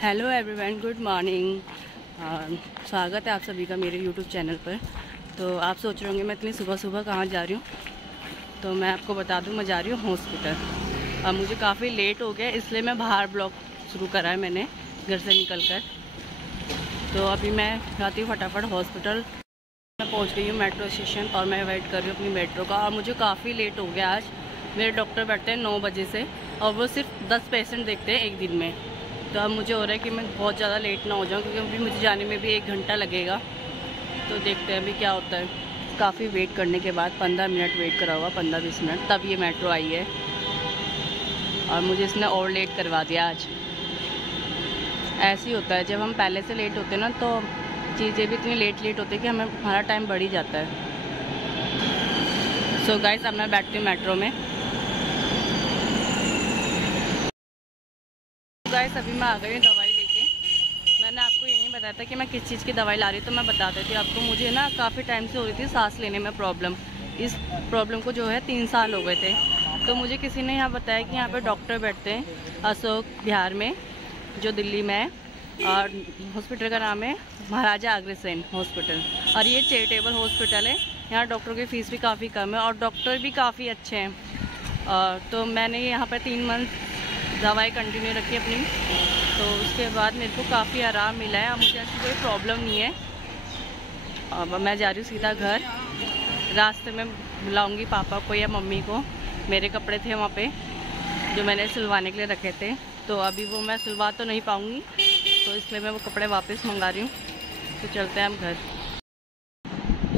Hello everyone, good morning. स्वागत है आप सभी का मेरे यूट्यूब चैनल पर। तो आप सोच रहे होंगे मैं इतनी सुबह सुबह कहाँ जा रही हूँ। तो मैं आपको बता दूँ, मैं जा रही हूँ हॉस्पिटल। अब मुझे काफ़ी लेट हो गया, इसलिए मैं बाहर ब्लॉग शुरू करा है मैंने घर से निकल कर। तो अभी मैं जाती हूँ फटाफट हॉस्पिटल। मैं पहुँच गई हूँ मेट्रो स्टेशन और मैं वेट कर रही हूँ अपनी मेट्रो का। और मुझे काफ़ी लेट हो गया आज। मेरे डॉक्टर बैठते हैं 9 बजे से और वो सिर्फ 10 पेशेंट देखते हैं एक दिन में। तो अब मुझे हो रहा है कि मैं बहुत ज़्यादा लेट ना हो जाऊँ, क्योंकि अभी मुझे जाने में भी 1 घंटा लगेगा। तो देखते हैं अभी क्या होता है। काफ़ी वेट करने के बाद 15 मिनट वेट करा हुआ, 15-20 मिनट, तब ये मेट्रो आई है। और मुझे इसने और लेट करवा दिया आज। ऐसे ही होता है, जब हम पहले से लेट होते हैं ना तो चीज़ें भी इतनी लेट होती है कि हमारा टाइम बढ़ ही जाता है। सो गाइस, अब मैं बैठती हूँ मेट्रो में। गाइस, अभी मैं आ गई हूँ दवाई लेके। मैंने आपको ये नहीं बताया था कि मैं किस चीज़ की दवाई ला रही हूँ, तो मैं बता देती हूँ आपको। मुझे ना काफ़ी टाइम से हो रही थी सांस लेने में प्रॉब्लम। इस प्रॉब्लम को जो है 3 साल हो गए थे। तो मुझे किसी ने यहाँ बताया कि यहाँ पे डॉक्टर बैठते हैं अशोक विहार में, जो दिल्ली में है। और हॉस्पिटल का नाम है महाराजा अग्रसेन हॉस्पिटल। और ये चैरिटेबल हॉस्पिटल है। यहाँ डॉक्टरों की फ़ीस भी काफ़ी कम है और डॉक्टर भी काफ़ी अच्छे हैं। तो मैंने यहाँ पर 3 मंथ दवाई कंटिन्यू रखी अपनी। तो उसके बाद मेरे को काफ़ी आराम मिला है। अब मुझे ऐसी कोई प्रॉब्लम नहीं है। अब मैं जा रही हूँ सीधा घर। रास्ते में बुलाऊंगी पापा को या मम्मी को। मेरे कपड़े थे वहाँ पे जो मैंने सिलवाने के लिए रखे थे, तो अभी वो मैं सिलवा तो नहीं पाऊँगी, तो इसलिए मैं वो कपड़े वापस मंगा रही हूँ। तो चलते हैं हम घर।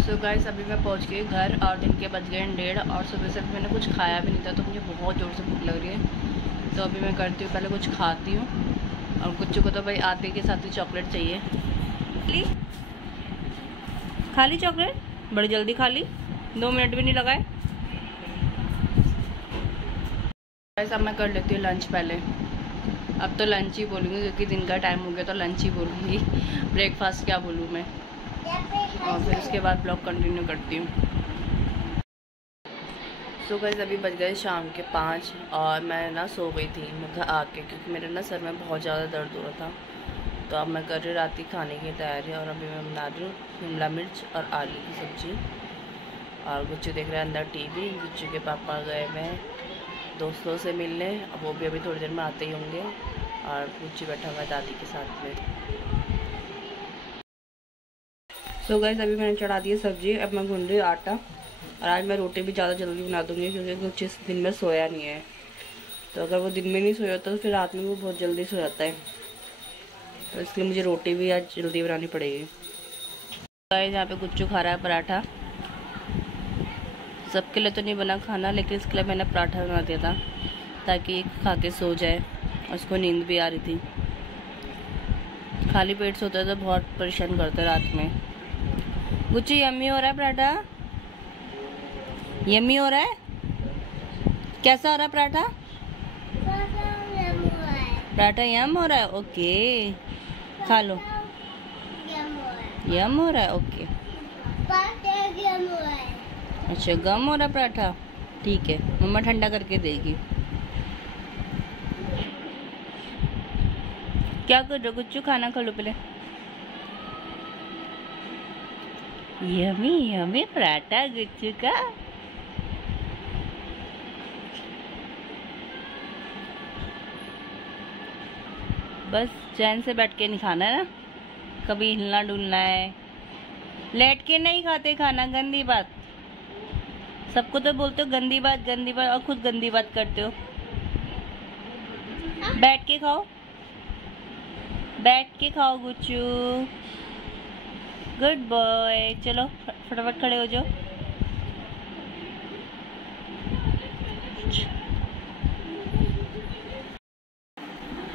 सो गाइस, अभी मैं पहुँच गई घर और दिन के बज गए 1:30 और सुबह से मैंने कुछ खाया भी नहीं था, तो मुझे बहुत ज़ोर से भूख लग रही है। तो अभी मैं करती हूँ, पहले कुछ खाती हूँ। और कुछ को तो भाई आते के साथ ही चॉकलेट चाहिए। खा ली चॉकलेट, बड़ी जल्दी खा ली, 2 मिनट भी नहीं लगाए। अब मैं कर लेती हूँ लंच पहले। अब तो लंच ही बोलूँगी, क्योंकि दिन का टाइम हो गया, तो लंच ही बोलूँगी। ब्रेकफास्ट क्या बोलूँ मैं। और फिर उसके बाद ब्लॉग कंटिन्यू करती हूँ। सो गाइस, अभी बज गए शाम के 5 और मैं ना सो गई थी घर आके, क्योंकि मेरे ना सर में बहुत ज़्यादा दर्द हो रहा था। तो अब मैं कर रही रात की खाने की तैयारी। और अभी मैं बना रही हूँ शिमला मिर्च और आलू की सब्ज़ी। और गुच्चू देख रहे हैं अंदर टीवी। गुच्चू के पापा गए हुए हैं दोस्तों से मिलने, अब वो भी अभी थोड़ी देर में आते ही होंगे। और गुच्चू बैठा हुआ है दादी के साथ में। सो गाइस, अभी मैंने चढ़ा दी सब्ज़ी। अब मैं गूंद रही हूँ आटा। और आज मैं रोटी भी ज़्यादा जल्दी बना दूँगी, क्योंकि कुछ इस दिन में सोया नहीं है। तो अगर वो दिन में नहीं सोया तो फिर रात में वो बहुत जल्दी सो जाता है। तो इसलिए मुझे रोटी भी आज जल्दी बनानी पड़ेगी। यहाँ पे गुच्चू खा रहा है पराठा। सबके लिए तो नहीं बना खाना, लेकिन इसके लिए मैंने पराठा बना दिया था ताकि खा के सो जाए। और उसको नींद भी आ रही थी। खाली पेट सोता है तो बहुत परेशान करता है रात में। गुच्चू, यम्मी हो रहा है पराठा? यम्मी हो रहा है? कैसा हो रहा है पराठा? पराठा यम हो रहा है। ओके, खा लो। यम हो रहा है। ओके, अच्छा, गम हो रहा है पराठा। ठीक है, मम्मा ठंडा करके देगी। क्या कर रहे हो गुच्चू? खाना खा लो पहले। यमी यमी पराठा गुच्चू का। बस चैन से बैठ के नहीं खाना है ना, कभी हिलना डुलना है। लेट के नहीं खाते खाना, गंदी बात। सबको तो बोलते हो गंदी बात और खुद गंदी बात करते हो। बैठ के खाओ, बैठ के खाओ गुच्चू। Good boy. चलो फटाफट खड़े हो जाओ।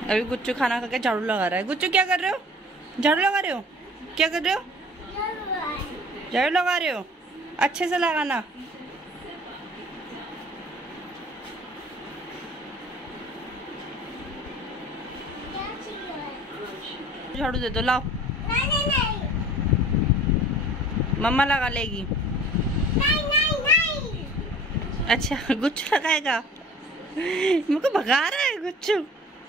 अभी गुच्चू खाना खा के झाड़ू लगा रहा है। गुच्चू, क्या कर रहे हो? झाड़ू लगा रहे हो? क्या कर रहे हो? झाड़ू लगा रहे हो? अच्छे से लगाना। झाड़ू दे दो, लाओ। मम्मा लगा लेगी। अच्छा, गुच्चू लगाएगा। मेरे को भगा रहा है गुच्चू।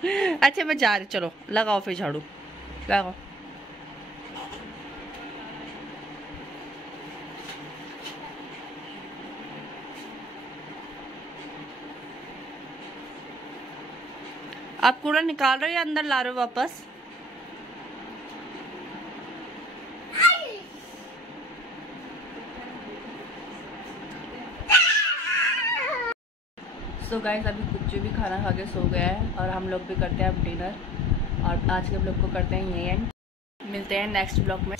अच्छा मैं जा रही, चलो लगाओ फिर झाड़ू, लगाओ। आप कूड़ा निकाल रहे हो या अंदर ला रहे हो वापस? सो गाइस अभी कुछ भी खाना खा के सो गया है और हम लोग भी करते हैं अब डिनर, और आज के ब्लॉग को करते हैं यही एंड। मिलते हैं नेक्स्ट ब्लॉग में।